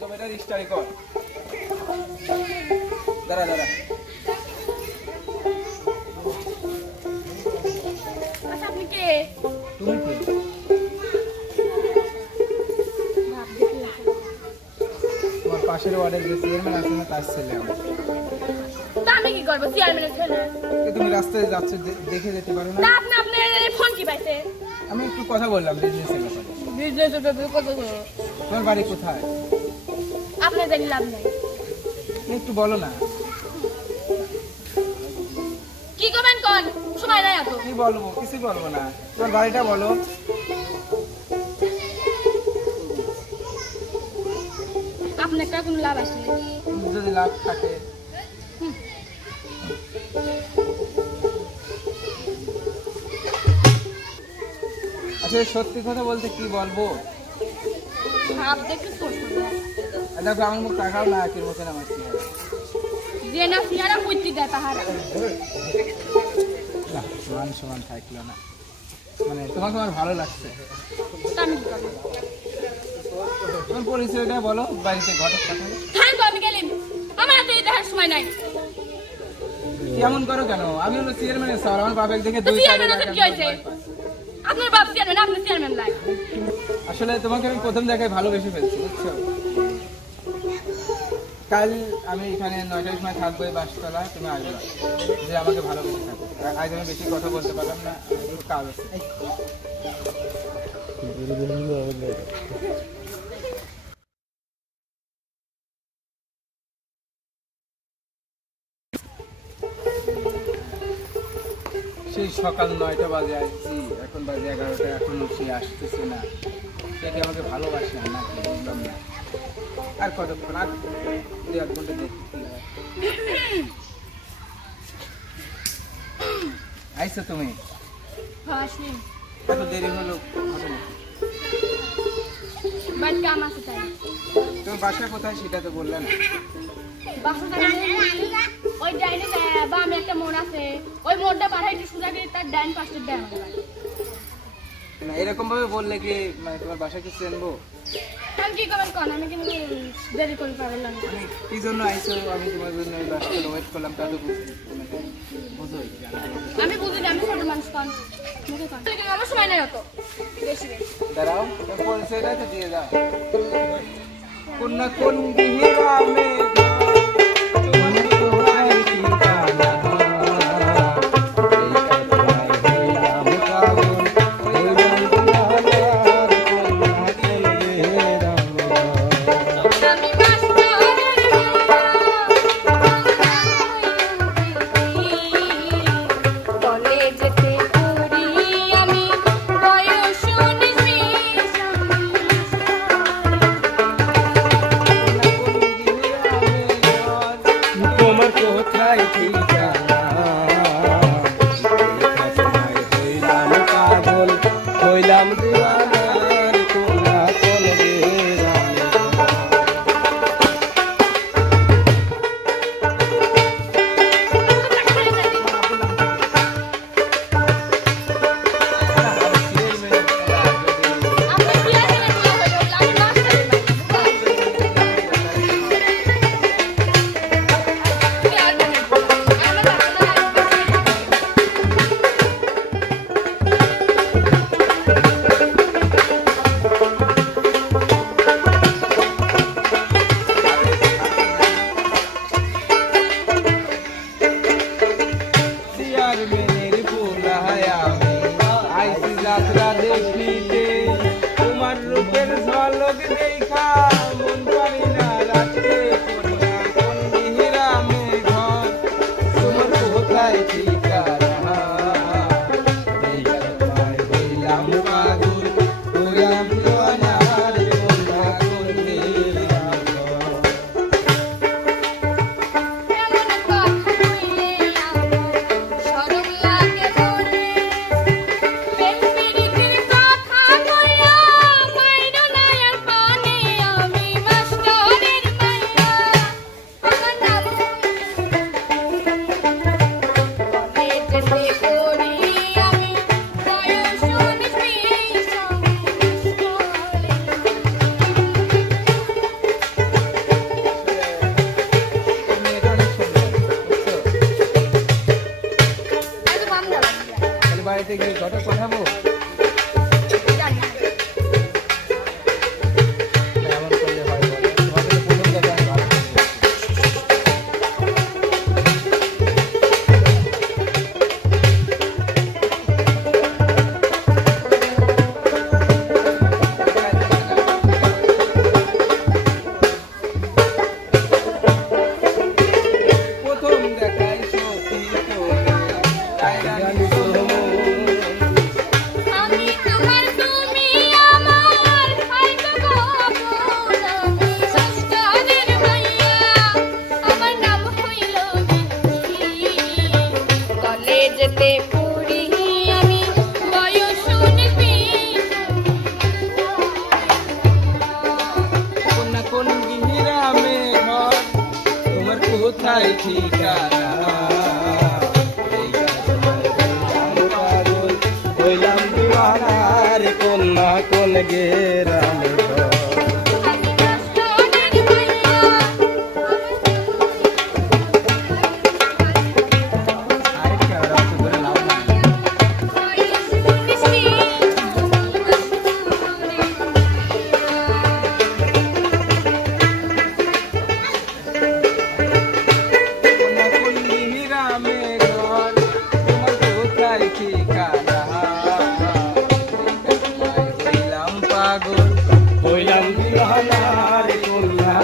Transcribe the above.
জমিটা রিস্টার্ট কর। দাঁড়া দাঁড়া। আচ্ছা আপনি কে? তুমি কে? তোমার পাশের ওয়ার্ডের যে চেয়ারম্যান আছে না তার ছেলে আমি। তা আমি কি করবো চেয়ারম্যানের ছেলে? তুমি রাস্তায় যাচ্ছ দেখে যেতে পারো না? তা আপনি আপনার ফোন কি পাইছে? আমি একটু কথা বললাম বিজনেসের ব্যাপারে। বিজনেসের ব্যাপারে কথা বলো। তোমার বাড়ি কোথায়? আপনি জানি লাভ নাই। একটু বলো না। কি করবেন কোন? সময় নাই এত। কি বলবো? কিছুই বলবো না। তোমার বাড়িটা বলো। আপনার একটা কোনো লাভ আসলে যদি লাভ থাকে। আচ্ছা সত্যি কথা বলতে কি বলবো? ভাব দেখে সোচ করবে। দেখো আমার মুখ তাকাও না, একের মুখে নামাজ যে না সিয়ারা কইতে দেয় তাহারা। না সমান সমান থাকলো না, মানে তোমাকে আমার ভালো লাগছে। তা আমি কি করবো? তোমার পরিচয়টা বলো, বাড়িতে ঘটক পাঠাবো। থাকবো আমি গেলেন, আমার হাতে দেখার সময় নাই। কেমন করো কেন? আমি হলো চেয়ারম্যানের স্যার, আমার বাবা দেখে দুই কি হয়েছে? আপনার বাপ চেয়ারম্যান, আপনি চেয়ারম্যান লাই। আসলে তোমাকে আমি প্রথম দেখায় ভালোবেসে ফেলছি, বুঝছো? কাল আমি এখানে 9টার সময় থাকবো এই বাসতলা, তুমি আসবে যে আমাকে ভালোবেসে থাকো। আজ আমি বেশি কথা বলতে পারলাম না, একটু কাজ আছে। সেই সকাল 9টা বাজে আসছি, এখন বাজে 11টা, এখনো সে আসতেছে না। সে কি আমাকে ভালোবাসে না বুঝলাম না। আর কতক্ষণ? আর 2-1 ঘন্টা দেখি কি হয়। আইসো তুমি? আসলেন এত দেরি হলো ঘটনা? বাড়িতে কাম আছে তাই। তোমার বাসা কোথায় সেটা তো বললে না। বাসাটা ওই ডাইনে বা আমি একটা মোড় আছে, ওই মোড়টা পাঠাই একটু সোজা গিয়ে তার ডাইন পাশে দেয় আমাদের বাড়ি। না এরকম ভাবে বললে কি মানে তোমার বাসা কি চেনবো? আমি কি করবেন কোন? আমি কিন্তু দেরি করে পারলাম না। মানে কি জন্য আইসো? আমি তোমার জন্য ওই বাসটা ওয়েট করলাম, তা তো বুঝোই। আমি বুঝি না, আমি ছোট মানুষ কোন মুখে কোন আমার সময় নাই অত বেশি বেশি। দাঁড়াও, তোমার পরিচয়টা তো দিয়ে দাও। কোন না কোন গিহিরা মে বাড়িতে গিয়ে ঘটক পাঠাবো? জানি না। এমন করলে হয় বলো? তোমাকে তো প্রথম থেকে আমি ভালো করে প্রথম দেখাই সখী তোকে তাই জানি তো আমি তোমার তুমি আমার ভাইগো গোপন আমি সংস্কারের ভাইয়া আমার নাম হইল বিধি কলেজেতে পড়ি আমি বয়স 19 কোন না কোন গিরামে ঘর তোমার কোথায় ঠিকানা এই গাছটায় পাগল হইলাম দিওয়ানা রে কোন না কোন গেরামে ঘর সংস্কারের ভাইয়া আরেকটা রাস্তা ধরে লাভ নাই বয়স 19 হইলাম পাগল হইলাম দিওয়ানা রে কোন না